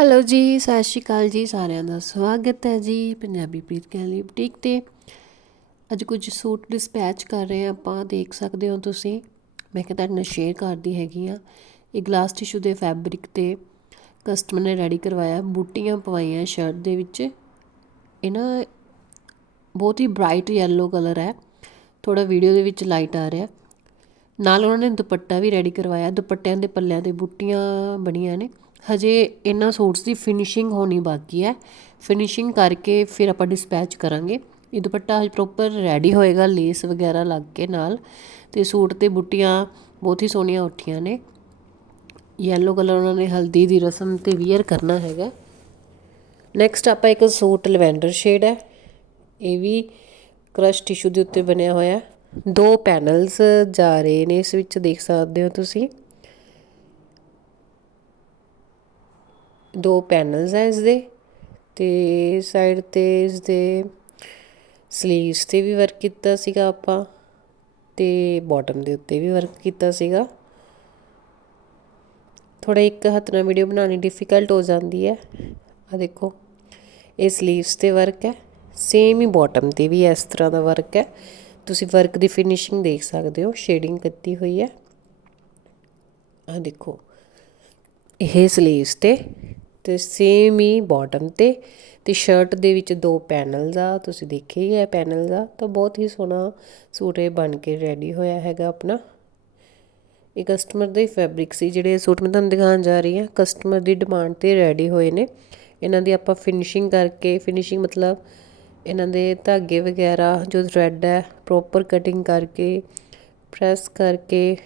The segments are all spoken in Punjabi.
ਹੈਲੋ ਜੀ, ਸਤਿ ਸ਼੍ਰੀ ਅਕਾਲ ਜੀ, ਸਾਰਿਆਂ ਦਾ ਸਵਾਗਤ ਹੈ ਜੀ, ਪੰਜਾਬੀ ਪ੍ਰੀਤ ਕੈਲੀ ਬੁਟੀਕ ਤੇ। ਅੱਜ ਕੁਝ ਸੂਟ ਡਿਸਪੈਚ ਕਰ ਰਹੇ ਆ ਆਪਾਂ, ਦੇਖ ਸਕਦੇ ਹੋ ਤੁਸੀਂ। ਮੈਂ ਕਿਹਾ ਤੁਹਾਡੇ ਨਾਲ ਸ਼ੇਅਰ ਕਰਦੀ ਹੈਗੀ ਆ ਇਹ ਗਲਾਸ ਟਿਸ਼ੂ ਦੇ ਫੈਬਰਿਕ ਤੇ ਕਸਟਮਰ ਨੇ ਰੈਡੀ ਕਰਵਾਇਆ, ਬੂਟੀਆਂ ਪਵਾਈਆਂ ਸ਼ਰਟ ਦੇ ਵਿੱਚ। ਇਹ ਨਾ ਬਹੁਤ ਹੀ ਬ੍ਰਾਈਟ ਯੈਲੋ ਕਲਰ ਹੈ। ਥੋੜਾ ਵੀਡੀਓ ਦੇ ਵਿੱਚ ਲਾਈਟ ਆ ਰਿਹਾ। ਨਾਲ ਉਹਨਾਂ ਨੇ ਦੁਪੱਟਾ ਵੀ ਰੈਡੀ ਕਰਵਾਇਆ, ਦੁਪੱਟਿਆਂ ਦੇ ਪੱਲਿਆਂ ਤੇ ਬੂਟੀਆਂ ਬਣੀਆਂ ਨੇ। ਹਜੇ ਇਹਨਾਂ ਸੂਟਸ ਦੀ ਫਿਨਿਸ਼ਿੰਗ ਹੋਣੀ ਬਾਕੀ ਹੈ। ਫਿਨਿਸ਼ਿੰਗ ਕਰਕੇ ਫਿਰ ਆਪਾਂ ਡਿਸਪੈਚ ਕਰਾਂਗੇ। ਇਹ ਦੁਪੱਟਾ ਹਜੇ ਪ੍ਰੋਪਰ ਰੈਡੀ ਹੋਏਗਾ ਲੇਸ ਵਗੈਰਾ ਲੱਗ ਕੇ ਨਾਲ। ਤੇ ਸੂਟ ਤੇ ਬੁੱਟੀਆਂ ਬਹੁਤ ਹੀ ਸੋਹਣੀਆਂ ਉੱਠੀਆਂ ਨੇ। ਯੈਲੋ ਕਲਰ ਉਹਨਾਂ ਨੇ ਹਲਦੀ ਦੀ ਰਸਮ ਤੇ ਵੀਅਰ ਕਰਨਾ ਹੈਗਾ। ਨੈਕਸਟ ਆਪਾਂ ਇੱਕ ਸੂਟ ਲਵੈਂਡਰ ਸ਼ੇਡ ਹੈ। ਇਹ ਵੀ ਕ੍ਰਸ਼ ਟਿਸ਼ੂ ਦੇ ਉੱਤੇ ਬਣਿਆ ਹੋਇਆ ਦੋ ਪੈਨਲਸ ਜਾ ਰਹੇ ਨੇ ਇਸ ਵਿੱਚ ਦੇਖ ਸਕਦੇ ਹੋ ਤੁਸੀਂ। ਦੋ ਪੈਨਲਸ ਹੈ ਇਸ ਦੇ ਤੇ ਸਾਈਡ ਤੇ ਇਸ ਦੇ ਸਲੀਵਸ ਤੇ ਵੀ ਵਰਕ ਕੀਤਾ ਸੀਗਾ ਆਪਾਂ ਤੇ ਬਾਟਮ ਦੇ ਉੱਤੇ ਵੀ ਵਰਕ ਕੀਤਾ ਸੀਗਾ। ਥੋੜਾ ਇੱਕ ਹੱਥ ਨਾਲ ਵੀਡੀਓ ਬਣਾਉਣੀ ਡਿਫਿਕਲਟ ਹੋ ਜਾਂਦੀ ਹੈ। ਆ ਦੇਖੋ, ਇਹ ਸਲੀਵਸ ਤੇ ਵਰਕ ਹੈ ਸੇਮ ਹੀ ਬਾਟਮ ਤੇ ਵੀ ਇਸ ਤਰ੍ਹਾਂ ਦਾ ਵਰਕ ਹੈ। ਤੁਸੀਂ ਵਰਕ ਦੀ ਫਿਨਿਸ਼ਿੰਗ ਦੇਖ ਸਕਦੇ ਹੋ ਸ਼ੇਡਿੰਗ ਕੀਤੀ ਹੋਈ ਹੈ। ਆ ਦੇਖੋ, ਇਹ ਸਲੀਵਸ ਤੇ ਤੇ ਸੇਮ ਹੀ ਬਾਟਮ ਤੇ ਤੇ ਸ਼ਰਟ ਦੇ ਵਿੱਚ ਦੋ ਪੈਨਲਸ ਆ, ਤੁਸੀਂ ਦੇਖੇ ਹੀ ਹੈ ਪੈਨਲਸ ਆ, ਤਾਂ ਬਹੁਤ ਹੀ ਸੋਹਣਾ ਸੂਟ ਇਹ ਬਣ ਕੇ ਰੈਡੀ ਹੋਇਆ ਹੈਗਾ ਆਪਣਾ। ਇਹ ਕਸਟਮਰ ਦੇ ਫੈਬਰਿਕ ਸੀ, ਜਿਹੜੇ ਸੂਟ ਮੈਂ ਤੁਹਾਨੂੰ ਦਿਖਾਉਣ ਜਾ ਰਹੀ ਹਾਂ ਕਸਟਮਰ ਦੀ ਡਿਮਾਂਡ ਤੇ ਰੈਡੀ ਹੋਏ ਨੇ। ਇਹਨਾਂ ਦੀ ਆਪਾਂ ਫਿਨਿਸ਼ਿੰਗ ਕਰਕੇ ਫਿਨਿਸ਼ਿੰਗ ਮਤਲਬ ਇਹਨਾਂ ਦੇ ਧਾਗੇ ਵਗੈਰਾ, ਜੋ ਥਰੈਡ ਹੈ ਪ੍ਰੋਪਰ ਕਟਿੰਗ ਕਰਕੇ ਪ੍ਰੈਸ ਕਰਕੇ,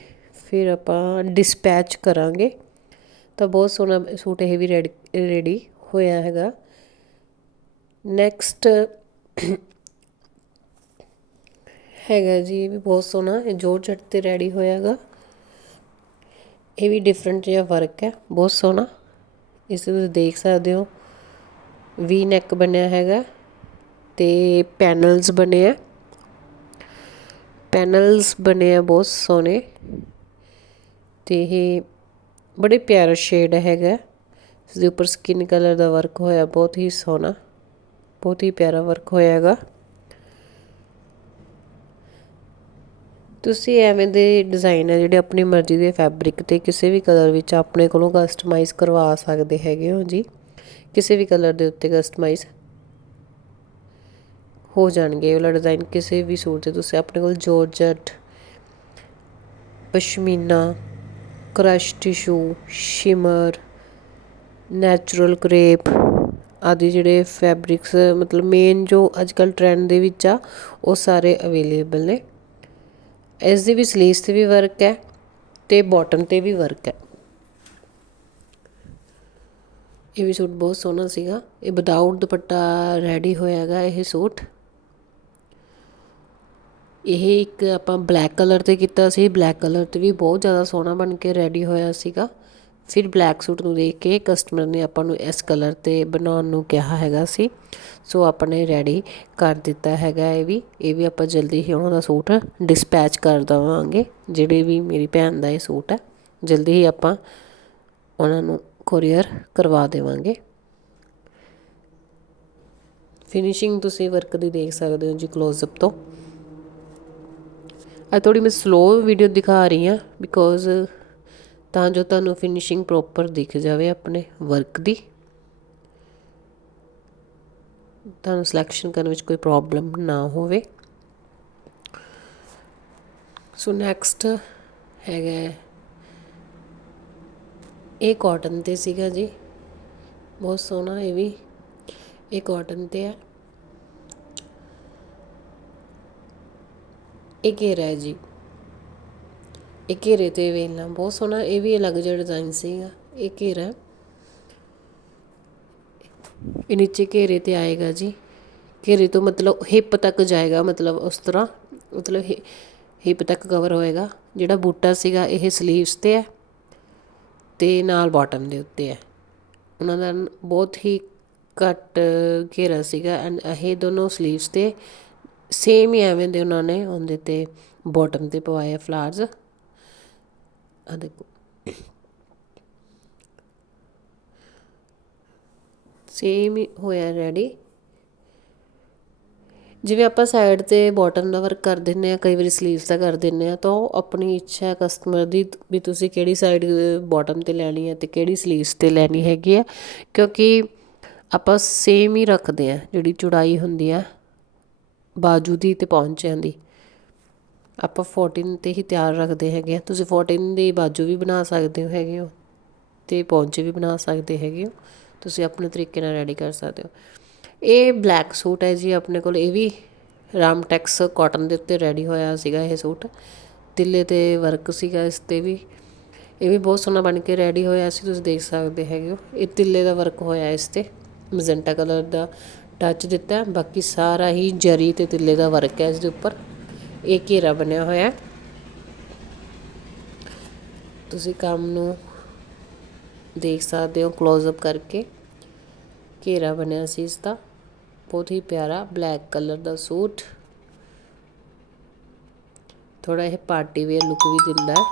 ਫਿਰ ਆਪਾਂ ਡਿਸਪੈਚ ਕਰਾਂਗੇ। ਤਾਂ ਬਹੁਤ ਸੋਹਣਾ ਸੂਟ ਇਹ ਵੀ ਰੈਡ, ਰੈਡੀ ਹੋਇਆ ਹੈਗਾ। ਨੈਕਸਟ ਹੈਗਾ ਜੀ, ਇਹ ਵੀ ਬਹੁਤ ਸੋਹਣਾ, ਇਹ ਜੋਰਜਟ ਤੇ ਰੈਡੀ ਹੋਇਆਗਾ ਇਹ ਵੀ ਡਿਫਰੈਂਟ ਜਿਹਾ ਵਰਕ ਹੈ, ਬਹੁਤ ਸੋਹਣਾ। ਇਸ ਤੁਸੀਂ ਦੇਖ ਸਕਦੇ ਹੋ ਵੀ ਨੈਕ ਬਣਿਆ ਹੈਗਾ ਤੇ ਪੈਨਲਸ ਬਣੇ ਆ। ਪੈਨਲਸ ਬਣੇ ਆ ਬਹੁਤ ਸੋਹਣੇ। ਤੇ ਇਹ ਬੜੇ ਪਿਆਰਾ ਸ਼ੇਡ ਹੈਗਾ। ਇਸ ਦੇ ਉੱਪਰ ਸਕਿਨ ਕਲਰ ਦਾ ਵਰਕ ਹੋਇਆ, ਬਹੁਤ ਹੀ ਸੋਹਣਾ, ਬਹੁਤ ਹੀ ਪਿਆਰਾ ਵਰਕ ਹੋਇਆ ਹੈਗਾ ਤੁਸੀਂ ਐਵੇਂ ਦੇ ਡਿਜ਼ਾਈਨ ਹੈ ਜਿਹੜੇ ਆਪਣੀ ਮਰਜ਼ੀ ਦੇ ਫੈਬਰਿਕ ਤੇ ਕਿਸੇ ਵੀ ਕਲਰ ਵਿੱਚ ਆਪਣੇ ਕੋਲੋਂ ਕਸਟਮਾਈਜ਼ ਕਰਵਾ ਸਕਦੇ ਹੈਗੇ ਹੋ ਜੀ। ਕਿਸੇ ਵੀ ਕਲਰ ਦੇ ਉੱਤੇ ਕਸਟਮਾਈਜ਼ ਹੋ ਜਾਣਗੇ ਇਹ ਵਾਲਾ ਡਿਜ਼ਾਈਨ ਕਿਸੇ ਵੀ ਸੂਟ ਤੇ ਤੁਸੀਂ ਆਪਣੇ ਕੋਲ georgette pashmina crush tissue shimmer natural crepe ਆਦਿ ਜਿਹੜੇ ਫੈਬਰਿਕਸ ਮਤਲਬ ਮੇਨ ਜੋ ਅੱਜ ਅੱਜਕੱਲ ਟ੍ਰੈਂਡ ਦੇ ਵਿੱਚ ਆ, ਉਹ ਸਾਰੇ ਅਵੇਲੇਬਲ ਨੇ। ਇਸ ਦੇ ਵੀ ਸਲੀਵਸ ਤੇ ਵੀ ਵਰਕ ਹੈ ਤੇ ਬਾਟਮ ਤੇ ਵੀ ਵਰਕ ਹੈ। ਇਹ ਵੀ ਸੂਟ ਬਹੁਤ ਸੋਹਣਾ ਸੀਗਾ। ਇਹ ਵਿਦਆਊਟ ਦੁਪੱਟਾ ਰੈਡੀ ਹੋਇਆਗਾ ਇਹ ਸੂਟ। ਇਹ ਇੱਕ ਆਪਾਂ ਬਲੈਕ ਕਲਰ ਤੇ ਕੀਤਾ ਸੀ। ਬਲੈਕ ਕਲਰ ਤੇ ਵੀ ਬਹੁਤ ਜ਼ਿਆਦਾ ਸੋਹਣਾ ਬਣ ਕੇ ਰੈਡੀ ਹੋਇਆ ਸੀਗਾ। ਫਿਰ ਬਲੈਕ ਸੂਟ ਨੂੰ ਦੇਖ ਕੇ ਕਸਟਮਰ ਨੇ ਆਪਾਂ ਨੂੰ ਇਸ ਕਲਰ ਤੇ ਬਣਾਉਣ ਨੂੰ ਕਿਹਾ ਹੈਗਾ ਸੀ। ਸੋ ਆਪਾਂ ਨੇ ਰੈਡੀ ਕਰ ਦਿੱਤਾ ਹੈਗਾ ਇਹ ਵੀ। ਇਹ ਵੀ ਆਪਾਂ ਜਲਦੀ ਹੀ ਉਹਨਾਂ ਦਾ ਸੂਟ ਡਿਸਪੈਚ ਕਰ ਦਵਾਂਗੇ। ਜਿਹੜੇ ਵੀ ਮੇਰੀ ਭੈਣ ਦਾ ਇਹ ਸੂਟ ਹੈ, ਜਲਦੀ ਹੀ ਆਪਾਂ ਉਹਨਾਂ ਨੂੰ ਕੋਰੀਅਰ ਕਰਵਾ ਦੇਵਾਂਗੇ। ਫਿਨਿਸ਼ਿੰਗ ਤੁਸੀਂ ਵਰਕ ਦੀ ਦੇਖ ਸਕਦੇ ਹੋ ਜੀ ক্লোਜ਼ ਅਪ ਤੋਂ। ਆ ਥੋੜੀ ਮੈਂ ਸਲੋ ਵੀਡੀਓ ਦਿਖਾ ਰਹੀ ਹਾਂ ਬਿਕੋਜ਼ ਤਾਂ ਜੋ ਤੁਹਾਨੂੰ ਫਿਨਿਸ਼ਿੰਗ ਪ੍ਰੋਪਰ ਦਿਖ ਜਾਵੇ ਆਪਣੇ ਵਰਕ ਦੀ। ਤੁਹਾਨੂੰ ਸਿਲੈਕਸ਼ਨ ਕਰਨ ਵਿੱਚ ਕੋਈ ਪ੍ਰੋਬਲਮ ਨਾ ਹੋਵੇ। ਸੋ ਨੈਕਸਟ ਹੈਗਾ ਇਹ ਕਾਟਨ ਤੇ ਸੀਗਾ ਜੀ। ਬਹੁਤ ਸੋਹਣਾ ਇਹ ਵੀ, ਇਹ ਕਾਟਨ ਤੇ ਹੈ। ਇਹ ਘੇਰਾ ਹੈ ਜੀ। ਇਹ ਘੇਰੇ ਤੇ ਵੇਲਣਾ, ਬਹੁਤ ਸੋਹਣਾ, ਇਹ ਵੀ ਅਲੱਗ ਜਿਹਾ ਡਿਜ਼ਾਈਨ ਸੀਗਾ। ਇਹ ਘੇਰਾ ਇਹ ਨੀਚੇ ਘੇਰੇ ਤੇ ਆਏਗਾ ਜੀ। ਘੇਰੇ ਤੋਂ ਮਤਲਬ ਹਿੱਪ ਤੱਕ ਜਾਏਗਾ, ਮਤਲਬ ਉਸ ਤਰ੍ਹਾਂ। ਮਤਲਬ ਹਿੱਪ ਤੱਕ ਕਵਰ ਹੋਏਗਾ। ਜਿਹੜਾ ਬੂਟਾ ਸੀਗਾ, ਇਹ ਸਲੀਵਸ ਤੇ ਹੈ ਤੇ ਨਾਲ ਬਾਟਮ ਦੇ ਉੱਤੇ ਹੈ। ਉਹਨਾਂ ਦਾ ਬਹੁਤ ਹੀ ਘੱਟ ਘੇਰਾ ਸੀਗਾ। ਐਂਡ ਇਹ ਦੋਨੋਂ ਸਲੀਵਸ ਤੇ ਸੇਮ ਹੀ ਐਵੇਂ ਦੇ ਉਹਨਾਂ ਨੇ ਉਹਦੇ ਤੇ ਬਾਟਮ ਤੇ ਪਵਾਏ ਫਲਾਰਸ ਆ ਦੇਖੋ। ਸੇਮ ਹੀ ਹੋਇਆ ਰੈਡੀ ਜਿਵੇਂ ਆਪਾਂ ਸਾਈਡ ਤੇ ਬਾਟਮ ਦਾ ਵਰਕ ਕਰ ਦਿੰਨੇ ਆ ਕਈ ਵਾਰੀ 슬ੀਵਸ ਦਾ ਕਰ ਦਿੰਨੇ ਆ ਤਾਂ ਉਹ ਆਪਣੀ ਇੱਛਾ ਹੈ ਕਸਟਮਰ ਦੀ ਵੀ ਤੁਸੀਂ ਕਿਹੜੀ ਸਾਈਡ ਬਾਟਮ ਤੇ ਲੈਣੀ ਹੈ ਤੇ ਕਿਹੜੀ 슬ੀਵਸ ਤੇ ਲੈਣੀ ਹੈਗੀ ਆ ਕਿਉਂਕਿ ਆਪਾਂ ਸੇਮ ਹੀ ਰੱਖਦੇ ਆ ਜਿਹੜੀ ਚੌੜਾਈ ਹੁੰਦੀ ਆ ਬਾਜੂ ਦੀ ਤੇ ਪੌਂਚਿਆਂ ਦੀ। ਆਪਾਂ 14 ਤੇ ਹੀ ਤਿਆਰ ਰੱਖਦੇ ਹੈਗੇ ਆ ਤੁਸੀਂ 14 ਦੀ ਬਾਜੂ ਵੀ ਬਣਾ ਸਕਦੇ ਹੋ, ਹੈਗੇ ਹੋ? ਤੇ ਪੌਂਚੇ ਵੀ ਬਣਾ ਸਕਦੇ ਹੈਗੇ ਹੋ? ਤੁਸੀਂ ਆਪਣੇ ਤਰੀਕੇ ਨਾਲ ਰੈਡੀ ਕਰ ਸਕਦੇ ਹੋ। ਇਹ ਬਲੈਕ ਸੂਟ ਹੈ ਜੀ ਆਪਣੇ ਕੋਲ। ਇਹ ਵੀ ਰਾਮਟੈਕਸ ਕਾਟਨ ਦੇ ਉੱਤੇ ਰੈਡੀ ਹੋਇਆ ਸੀਗਾ ਇਹ ਸੂਟ ਤਿੱਲੇ ਤੇ ਵਰਕ ਸੀਗਾ ਇਸ ਤੇ ਵੀ। ਇਹ ਵੀ ਬਹੁਤ ਸੋਹਣਾ ਬਣ ਕੇ ਰੈਡੀ ਹੋਇਆ ਸੀ, ਤੁਸੀਂ ਦੇਖ ਸਕਦੇ ਹੈਗੇ ਹੋ। ਇਹ ਤਿੱਲੇ ਦਾ ਵਰਕ ਹੋਇਆ ਇਸ ਤੇ। ਮਜੈਂਟਾ ਕਲਰ ਦਾ। ਟੱਚ ਦਿੱਤਾ ਬਾਕੀ ਸਾਰਾ ਹੀ ਜਰੀ ਤੇ ਤਿੱਲੇ ਦਾ ਵਰਕ ਹੈ ਇਸ ਦੇ ਉੱਪਰ। ਇਹ ਘੇਰਾ ਬਣਿਆ ਹੋਇਆ ਤੁਸੀਂ ਕੰਮ ਨੂੰ ਦੇਖ ਸਕਦੇ ਹੋ ক্লোਜ਼ ਅਪ ਕਰਕੇ। ਘੇਰਾ ਬਣਿਆ ਸੀ ਇਸ ਦਾ ਬਹੁਤ ਹੀ ਪਿਆਰਾ ਬਲੈਕ ਕਲਰ ਦਾ ਸੂਟ। ਥੋੜਾ ਇਹ ਪਾਰਟੀ ਵੇਅਰ ਲੁੱਕ ਵੀ ਦਿੰਦਾ ਹੈ।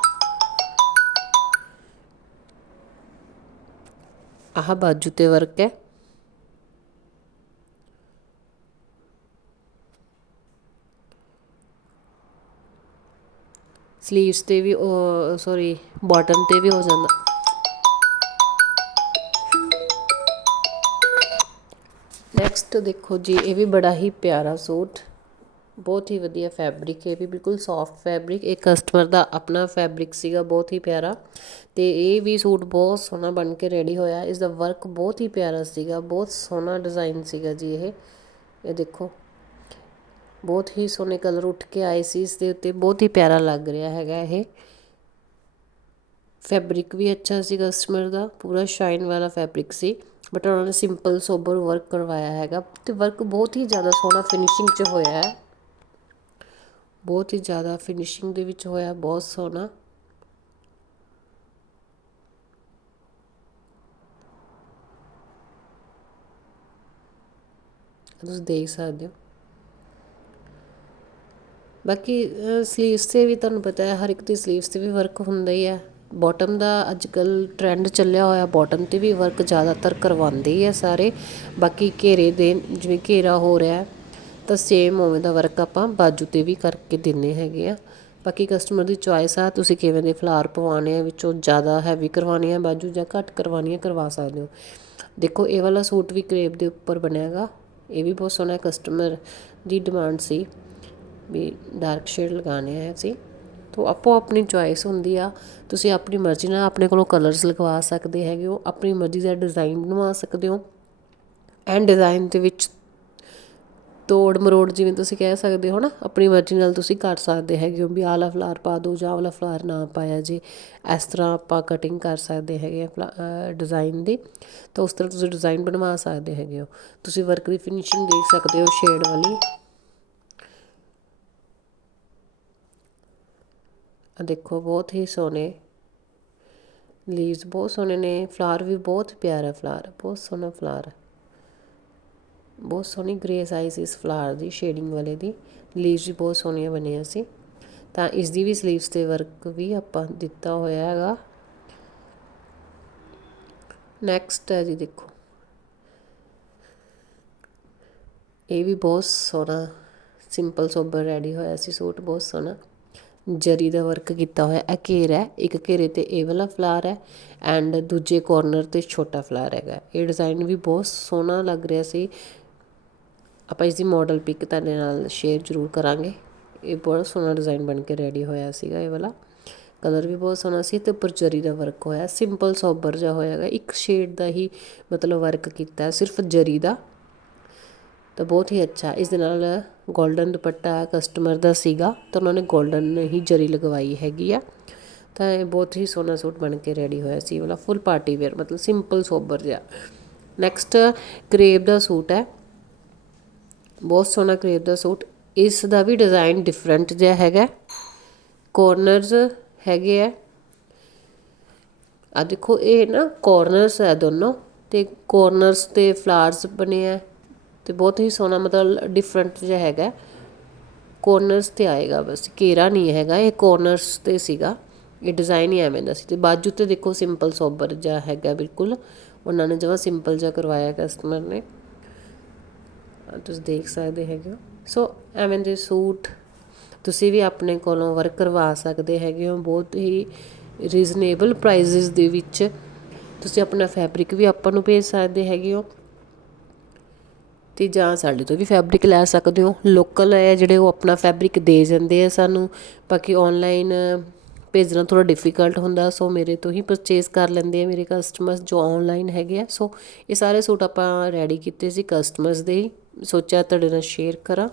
ਆਹ ਬਾਜੂ ਤੇ ਵਰਕ ਹੈ। ਸਲੀਵਸ ਤੇ ਵੀ ਸੌਰੀ ਬਾਟਮ ਤੇ ਵੀ ਹੋ ਜਾਂਦਾ। ਨੈਕਸਟ ਦੇਖੋ ਜੀ, ਇਹ ਵੀ ਬੜਾ ਹੀ ਪਿਆਰਾ ਸੂਟ। ਬਹੁਤ ਹੀ ਵਧੀਆ ਫੈਬਰਿਕ ਇਹ ਵੀ ਬਿਲਕੁਲ ਸੌਫਟ ਫੈਬਰਿਕ ਇਹ ਕਸਟਮਰ ਦਾ ਆਪਣਾ ਫੈਬਰਿਕ ਸੀਗਾ, ਬਹੁਤ ਹੀ ਪਿਆਰਾ। ਤੇ ਇਹ ਵੀ ਸੂਟ ਬਹੁਤ ਸੋਹਣਾ ਬਣ ਕੇ ਰੈਡੀ ਹੋਇਆ। ਇਸ ਦਾ ਵਰਕ ਬਹੁਤ ਹੀ ਪਿਆਰਾ ਸੀਗਾ, ਬਹੁਤ ਸੋਹਣਾ ਡਿਜ਼ਾਈਨ ਸੀਗਾ ਜੀ ਇਹ। ਇਹ ਦੇਖੋ। ਬਹੁਤ ਹੀ ਸੋਹਣੇ ਕਲਰ ਉੱਠ ਕੇ ਆਏ ਸੀ, ਇਸ ਦੇ ਉੱਤੇ ਬਹੁਤ ਹੀ ਪਿਆਰਾ ਲੱਗ ਰਿਹਾ ਹੈਗਾ ਇਹ। ਫੈਬਰਿਕ ਵੀ ਅੱਛਾ ਸੀ ਕਸਟਮਰ ਦਾ, ਪੂਰਾ ਸ਼ਾਈਨ ਵਾਲਾ ਫੈਬਰਿਕ ਸੀ ਬਟ ਉਹਨਾਂ ਨੇ ਸਿੰਪਲ ਸੋਬਰ ਵਰਕ ਕਰਵਾਇਆ ਹੈਗਾ ਤੇ ਵਰਕ ਬਹੁਤ ਹੀ ਜ਼ਿਆਦਾ ਸੋਹਣਾ ਫਿਨਿਸ਼ਿੰਗ 'ਚ ਹੋਇਆ ਹੈ। ਬਹੁਤ ਹੀ ਜ਼ਿਆਦਾ ਫਿਨਿਸ਼ਿੰਗ ਦੇ ਵਿੱਚ ਹੋਇਆ, ਬਹੁਤ ਸੋਹਣਾ। ਤੁਸੀਂ ਦੇਖ ਸਕਦੇ ਹੋ। ਬਾਕੀ ਸਲੀਵਸ ਤੇ ਵੀ ਤੁਹਾਨੂੰ ਪਤਾ ਹੈ, ਹਰ ਇੱਕ ਦੀ ਸਲੀਵਸ ਤੇ ਵੀ ਵਰਕ ਹੁੰਦਾ ਹੀ ਹੈ। ਬੋਟਮ ਦਾ ਅੱਜ ਕੱਲ੍ਹ ਟਰੈਂਡ ਚੱਲਿਆ ਹੋਇਆ ਬੋਟਮ ਤੇ ਵੀ ਵਰਕ ਜ਼ਿਆਦਾਤਰ ਕਰਵਾਉਂਦੇ ਹੀ ਆ ਸਾਰੇ। ਬਾਕੀ ਘੇਰੇ ਦੇ, ਜਿਵੇਂ ਘੇਰਾ ਹੋ ਰਿਹਾ ਤਾਂ ਸੇਮ ਉਵੇਂ ਦਾ ਵਰਕ ਆਪਾਂ ਬਾਜੂ ਤੇ ਵੀ ਕਰਕੇ ਦਿੰਨੇ ਹੈਗੇ ਆ। ਬਾਕੀ ਕਸਟਮਰ ਦੀ ਚੁਆਇਸ ਆ, ਤੁਸੀਂ ਕਿਵੇਂ ਦੇ ਫਲਾਰ ਪਵਾਉਣੇ ਆ, ਵਿੱਚੋਂ ਜ਼ਿਆਦਾ ਹੈਵੀ ਕਰਵਾਉਣੀ ਆ ਬਾਜੂ ਜਾਂ ਘੱਟ ਕਰਵਾਉਣੀ ਆ ਕਰਵਾ ਸਕਦੇ ਹੋ। ਦੇਖੋ, ਇਹ ਵਾਲਾ ਸੂਟ ਵੀ ਕਰੇਪ ਦੇ ਉੱਪਰ ਬਣਿਆਗਾ ਇਹ ਵੀ ਬਹੁਤ ਸੋਹਣਾ ਕਸਟਮਰ ਦੀ ਡਿਮਾਂਡ ਸੀ। ਵੀ ਡਾਰਕ ਸ਼ੇਡ ਲਗਾਣੇ ਆ ਅਸੀਂ। ਤੋ ਆਪੋ ਆਪਣੀ ਚੋਇਸ ਹੁੰਦੀ ਆ। ਤੁਸੀਂ ਆਪਣੀ ਮਰਜ਼ੀ ਨਾਲ ਆਪਣੇ ਕੋਲੋਂ ਕਲਰਸ ਲਗਵਾ ਸਕਦੇ ਹੈਗੇ ਹੋ। ਆਪਣੀ ਮਰਜ਼ੀ ਦਾ ਡਿਜ਼ਾਈਨ ਬਣਵਾ ਸਕਦੇ ਹੋ। ਐਂਡ ਡਿਜ਼ਾਈਨ ਦੇ ਵਿੱਚ ਤੋੜ ਮਰੋੜ ਜਿਵੇਂ ਤੁਸੀਂ ਕਹਿ ਸਕਦੇ ਹੋ ਨਾ, ਆਪਣੀ ਮਰਜ਼ੀ ਨਾਲ ਤੁਸੀਂ ਕਰ ਸਕਦੇ ਹੈਗੇ ਹੋ ਵੀ ਆਲਾ ਫਲਾਰ ਪਾ ਦਿਓ ਜਾਂ ਆਹ ਫਲਾਰ ਨਾ ਪਾਇਆ ਜੇ। ਇਸ ਤਰ੍ਹਾਂ ਆਪਾਂ ਕਟਿੰਗ ਕਰ ਸਕਦੇ ਹੈਗੇ ਡਿਜ਼ਾਈਨ ਦੀ। ਤਾਂ ਉਸ ਤਰ੍ਹਾਂ ਤੁਸੀਂ ਡਿਜ਼ਾਈਨ ਬਣਵਾ ਸਕਦੇ ਹੈਗੇ ਹੋ। ਤੁਸੀਂ ਵਰਕ ਦੀ ਫਿਨਿਸ਼ਿੰਗ ਦੇਖ ਸਕਦੇ ਹੋ ਸ਼ੇਡ ਵਾਲੀ। ਦੇਖੋ, ਬਹੁਤ ਹੀ ਸੋਹਣੇ ਲੀਵਸ ਬਹੁਤ ਸੋਹਣੇ ਨੇ। ਫਲਾਰ ਵੀ ਬਹੁਤ ਪਿਆਰਾ ਫਲਾਰ ਬਹੁਤ ਸੋਹਣਾ ਫਲਾਰ ਬਹੁਤ ਸੋਹਣੀ ਗ੍ਰੇਸ ਆਈ ਸੀ ਇਸ ਫਲਾਰ ਦੀ ਸ਼ੇਡਿੰਗ ਵਾਲੇ ਦੀ। ਲੀਵਸ ਵੀ ਬਹੁਤ ਸੋਹਣੀਆਂ ਬਣੀਆਂ ਸੀ। ਤਾਂ ਇਸ ਦੀ ਵੀ 슬ੀਵਸ ਤੇ ਵਰਕ ਵੀ ਆਪਾਂ ਦਿੱਤਾ ਹੋਇਆ ਹੈਗਾ। ਨੈਕਸਟ ਹੈ ਜੀ ਦੇਖੋ। ਇਹ ਵੀ ਬਹੁਤ ਸੋਹਣਾ ਸਿੰਪਲ ਸੋਬਰ ਰੈਡੀ ਹੋਇਆ ਸੀ, ਸੂਟ ਬਹੁਤ ਸੋਹਣਾ। ਜਰੀ ਦਾ ਵਰਕ ਕੀਤਾ ਹੋਇਆ, ਇਹ ਘੇਰਾ ਇੱਕ ਘੇਰੇ ਤੇ ਇਹ ਵਾਲਾ ਫਲਾਰ ਹੈ ਐਂਡ ਦੂਜੇ ਕੋਰਨਰ ਤੇ ਛੋਟਾ ਫਲਾਰ ਹੈਗਾ। ਇਹ ਡਿਜ਼ਾਈਨ ਵੀ ਬਹੁਤ ਸੋਹਣਾ ਲੱਗ ਰਿਹਾ ਸੀ। ਆਪਾਂ ਇਸ ਦੀ ਮਾਡਲ ਪਿਕ ਤੁਹਾਡੇ ਨਾਲ ਸ਼ੇਅਰ ਜ਼ਰੂਰ ਕਰਾਂਗੇ। ਇਹ ਬਹੁਤ ਸੋਹਣਾ ਡਿਜ਼ਾਈਨ ਬਣ ਕੇ ਰੈਡੀ ਹੋਇਆ ਸੀਗਾ ਇਹ ਵਾਲਾ। ਕਲਰ ਵੀ ਬਹੁਤ ਸੋਹਣਾ ਸੀ ਤੇ ਉੱਪਰ ਜਰੀ ਦਾ ਵਰਕ ਹੋਇਆ। ਸਿੰਪਲ ਸੋਬਰ ਜਿਹਾ ਹੋਇਆਗਾ ਇੱਕ ਸ਼ੇਡ ਦਾ ਹੀ ਮਤਲਬ ਵਰਕ ਕੀਤਾ, ਸਿਰਫ ਜਰੀ ਦਾ। ਤਾਂ ਬਹੁਤ ਹੀ ਅੱਛਾ। ਇਸ ਦੇ ਨਾਲ ਗੋਲਡਨ ਦੁਪੱਟਾ ਕਸਟਮਰ ਦਾ ਸੀਗਾ ਤਾਂ ਉਹਨਾਂ ਨੇ ਗੋਲਡਨ ਹੀ ਜਰੀ ਲਗਵਾਈ ਹੈਗੀ ਆ। ਤਾਂ ਇਹ ਬਹੁਤ ਹੀ ਸੋਹਣਾ ਸੂਟ ਬਣ ਕੇ ਰੈਡੀ ਹੋਇਆ ਸੀ, ਵਾਲਾ ਫੁੱਲ ਪਾਰਟੀ ਵੇਅਰ ਮਤਲਬ ਸਿੰਪਲ ਸੋਬਰ ਜਿਹਾ। ਨੈਕਸਟ ਕਰੇਬ ਦਾ ਸੂਟ ਹੈ। ਬਹੁਤ ਸੋਹਣਾ ਕਰੇਬ ਦਾ ਸੂਟ। ਇਸ ਦਾ ਵੀ ਡਿਜ਼ਾਈਨ ਡਿਫਰੈਂਟ ਜਿਹਾ ਹੈਗਾ। ਕੋਰਨਰਸ ਹੈਗੇ ਆ। ਆ ਦੇਖੋ, ਇਹ ਨਾ ਕੋਰਨਰਸ ਹੈ ਦੋਨੋਂ ਤੇ ਕੋਰਨਰਸ ਤੇ ਫਲਾਵਰਸ ਬਣੇ ਆ। ਤੇ ਬਹੁਤ ਹੀ ਸੋਹਣਾ ਮਤਲਬ ਡਿਫਰੈਂਟ ਜਿਹਾ ਹੈਗਾ। ਕੋਰਨਰਸ ਤੇ ਆਏਗਾ ਬਸ, ਘੇਰਾ ਨਹੀਂ ਹੈਗਾ, ਇਹ ਕੋਰਨਰਸ ਤੇ ਸੀਗਾ। ਇਹ ਡਿਜ਼ਾਈਨ ਹੀ ਐਵੇਂ ਦਾ ਸੀ ਤੇ ਬਾਜੂ ਤੇ ਦੇਖੋ ਸਿੰਪਲ ਸੋਬਰ ਜਿਹਾ ਹੈਗਾ ਬਿਲਕੁਲ। ਉਹਨਾਂ ਨੇ ਜਮਾ ਸਿੰਪਲ ਜਿਹਾ ਕਰਵਾਇਆ ਕਸਟਮਰ ਨੇ। ਤੁਸੀਂ ਦੇਖ ਸਕਦੇ ਹੈਗੇ ਹੋ। ਸੋ ਐਵੇਂ ਦੇ ਸੂਟ ਤੁਸੀਂ ਵੀ ਆਪਣੇ ਕੋਲੋਂ ਵਰਕ ਕਰਵਾ ਸਕਦੇ ਹੈਗੇ ਹੋ। ਬਹੁਤ ਹੀ ਰੀਜ਼ਨੇਬਲ ਪ੍ਰਾਈਸਿਸ ਦੇ ਵਿੱਚ। ਤੁਸੀਂ ਆਪਣਾ ਫੈਬਰਿਕ ਵੀ ਆਪਾਂ ਨੂੰ ਭੇਜ ਸਕਦੇ ਹੈਗੇ ਹੋ। ਤੇ ਜਾਂ ਸਾਡੇ ਤੋਂ ਵੀ ਫੈਬਰਿਕ ਲੈ ਸਕਦੇ ਹੋ। ਲੋਕਲ ਹੈ, ਜਿਹੜੇ ਉਹ ਆਪਣਾ ਫੈਬਰਿਕ ਦੇ ਜਾਂਦੇ ਆ ਸਾਨੂੰ। ਬਾਕੀ ਆਨਲਾਈਨ ਭੇਜਣਾ ਥੋੜਾ ਡਿਫਿਕਲਟ ਹੁੰਦਾ ਸੋ ਮੇਰੇ ਤੋਂ ਹੀ ਪਰਚੇਸ ਕਰ ਲੈਂਦੇ ਆ ਮੇਰੇ ਕਸਟਮਰਸ ਜੋ ਆਨਲਾਈਨ ਹੈਗੇ ਆ। ਸੋ ਇਹ ਸਾਰੇ ਸੂਟ ਆਪਾਂ ਰੈਡੀ ਕੀਤੇ ਸੀ ਕਸਟਮਰਸ ਦੇ ਹੀ। ਸੋਚਿਆ ਤੁਹਾਡੇ ਨਾਲ ਸ਼ੇਅਰ ਕਰਾਂ।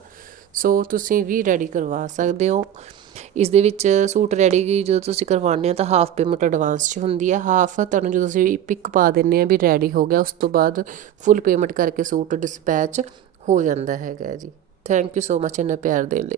ਸੋ ਤੁਸੀਂ ਵੀ ਰੈਡੀ ਕਰਵਾ ਸਕਦੇ ਹੋ। ਇਸ ਦੇ ਵਿੱਚ ਸੂਟ ਰੈਡੀ ਜਦੋਂ ਤੁਸੀਂ ਕਰਵਾਉਂਦੇ ਆ ਤਾਂ ਹਾਫ ਪੇਮੈਂਟ ਐਡਵਾਂਸ 'ਚ ਹੁੰਦੀ ਹੈ ਹਾਫ ਤੁਹਾਨੂੰ ਜਦੋਂ ਤੁਸੀਂ ਪਿਕ ਪਾ ਦਿੰਨੇ ਆ ਵੀ ਰੈਡੀ ਹੋ ਗਿਆ, ਉਸ ਤੋਂ ਬਾਅਦ ਫੁੱਲ ਪੇਮੈਂਟ ਕਰਕੇ ਸੂਟ ਡਿਸਪੈਚ ਹੋ ਜਾਂਦਾ ਹੈਗਾ ਜੀ। ਥੈਂਕ ਯੂ ਸੋ ਮਚ ਇੰਨਾ ਪਿਆਰ ਦੇਣ ਲਈ।